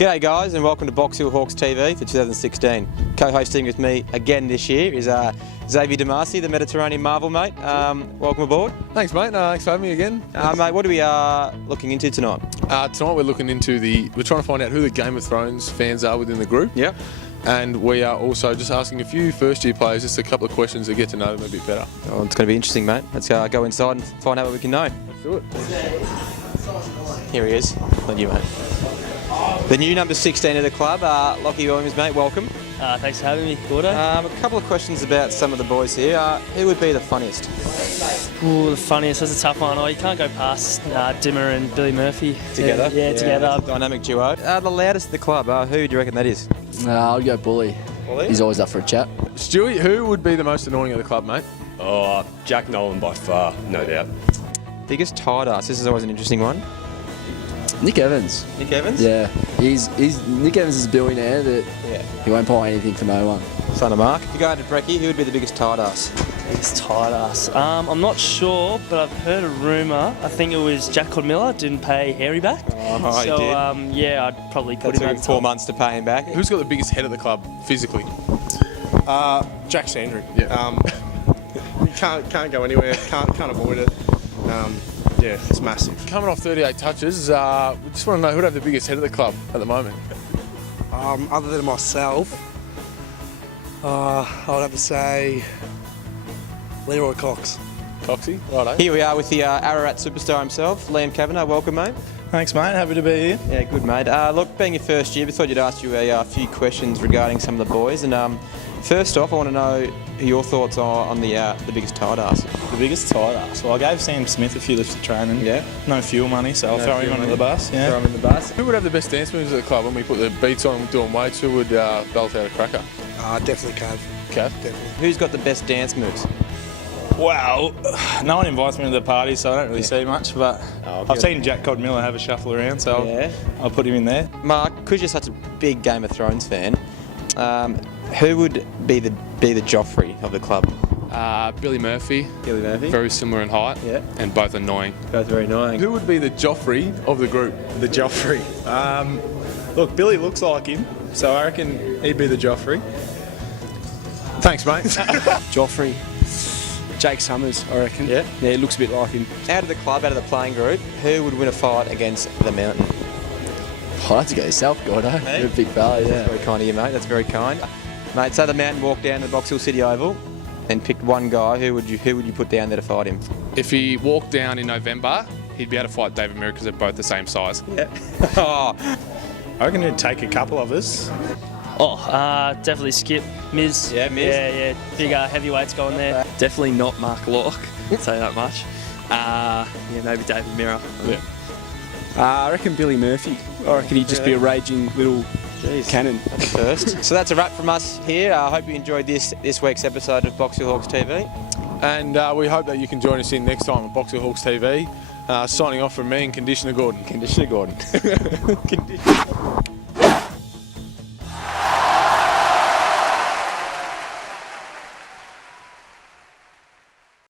G'day guys, and welcome to Box Hill Hawks TV for 2016. Co-hosting with me again this year is Xavier Dimasi, the Mediterranean Marvel, mate. Welcome aboard. Thanks, mate. Thanks for having me again. Mate, what are we looking into tonight? Tonight we're looking into we're trying to find out who the Game of Thrones fans are within the group. Yep. And we are also just asking a few first-year players just a couple of questions to get to know them a bit better. Oh, it's going to be interesting, mate. Let's go inside and find out what we can know. Let's do it. Here he is. Thank you, mate. The new number 16 of the club, Lockie Williams, mate. Welcome. Thanks for having me, Gordo. A couple of questions about some of the boys here. Who would be the funniest? Ooh, the funniest. That's a tough one. Oh, you can't go past Dimmer and Billy Murphy Together? Yeah, together. Dynamic duo. The loudest of the club, who do you reckon that is? I'll go Bully. Bully? He's always up for a chat. Stewie, who would be the most annoying of the club, mate? Oh, Jack Nolan by far, no doubt. Biggest tight ass. This is always an interesting one. Nick Evans. Nick Evans? Yeah. He's Nick Evans is a billionaire that he won't buy anything for no one. Son of Mark. If you go into Brecky, who would be the biggest tight ass? Biggest tight ass. I'm not sure, but I've heard a rumour. I think it was Jack Miller didn't pay Harry back. Oh, so, he did? Yeah, I'd probably put That him took at 4 months to pay him back. Who's got the biggest head of the club physically? Jack Sandry. Yeah. Can't go anywhere. Can't avoid it. Yeah, it's massive. Coming off 38 touches, we just want to know who'd have the biggest head of the club at the moment. Other than myself, I would have to say Leroy Cox. Coxie, righto. Here we are with the Ararat Superstar himself, Liam Kavanagh. Welcome, mate. Thanks, mate. Happy to be here. Yeah, good, mate. Look, being your first year, we thought you'd ask you a few questions regarding some of the boys. And first off, I want to know who your thoughts are on the biggest tight ass. The biggest tight ass. Well, I gave Sam Smith a few lifts of training. Yeah. No fuel money, so I'll throw him under the bus. Yeah. Throw him in the bus. Who would have the best dance moves at the club when we put the beats on doing weights? Who would belt out a cracker? Definitely Cav. Cav? Definitely. Who's got the best dance moves? Wow. No one invites me to the party, so I don't really see much. But I've seen Jack Miller have a shuffle around, so I'll put him in there. Mark, because you're such a big Game of Thrones fan, who would be the Joffrey of the club? Billy Murphy. Billy Murphy. Very similar in height. Yeah. And both annoying. Both very annoying. Who would be the Joffrey of the group? The Joffrey. Look, Billy looks like him, so I reckon he'd be the Joffrey. Thanks, mate. Joffrey. Jake Summers, I reckon. Yeah? Yeah, he looks a bit like him. Out of the club, out of the playing group, who would win a fight against TheMountain? I'll have to go yourself, Gordo. You're a big fella, yeah. That's very kind of you, mate. That's very kind. Mate, so TheMountain walked down to the Box Hill City Oval and picked one guy. Who would you put down there to fight him? If he walked down in November, he'd be able to fight David Mirra because they're both the same size. Yeah. Oh, I reckon it'd take a couple of us. Oh, definitely Skip. Miz. Yeah, Miz. Yeah. Big heavyweights going there. Definitely not Mark Locke. I'll say that much. Maybe David Mirra. Yeah. I reckon Billy Murphy. I reckon he'd just be a raging little cannon. that's first. So that's a wrap from us here. I hope you enjoyed this week's episode of Box Hill Hawks TV. And we hope that you can join us in next time on Box Hill Hawks TV. Signing off from me and Conditioner Gordon. Conditioner Gordon.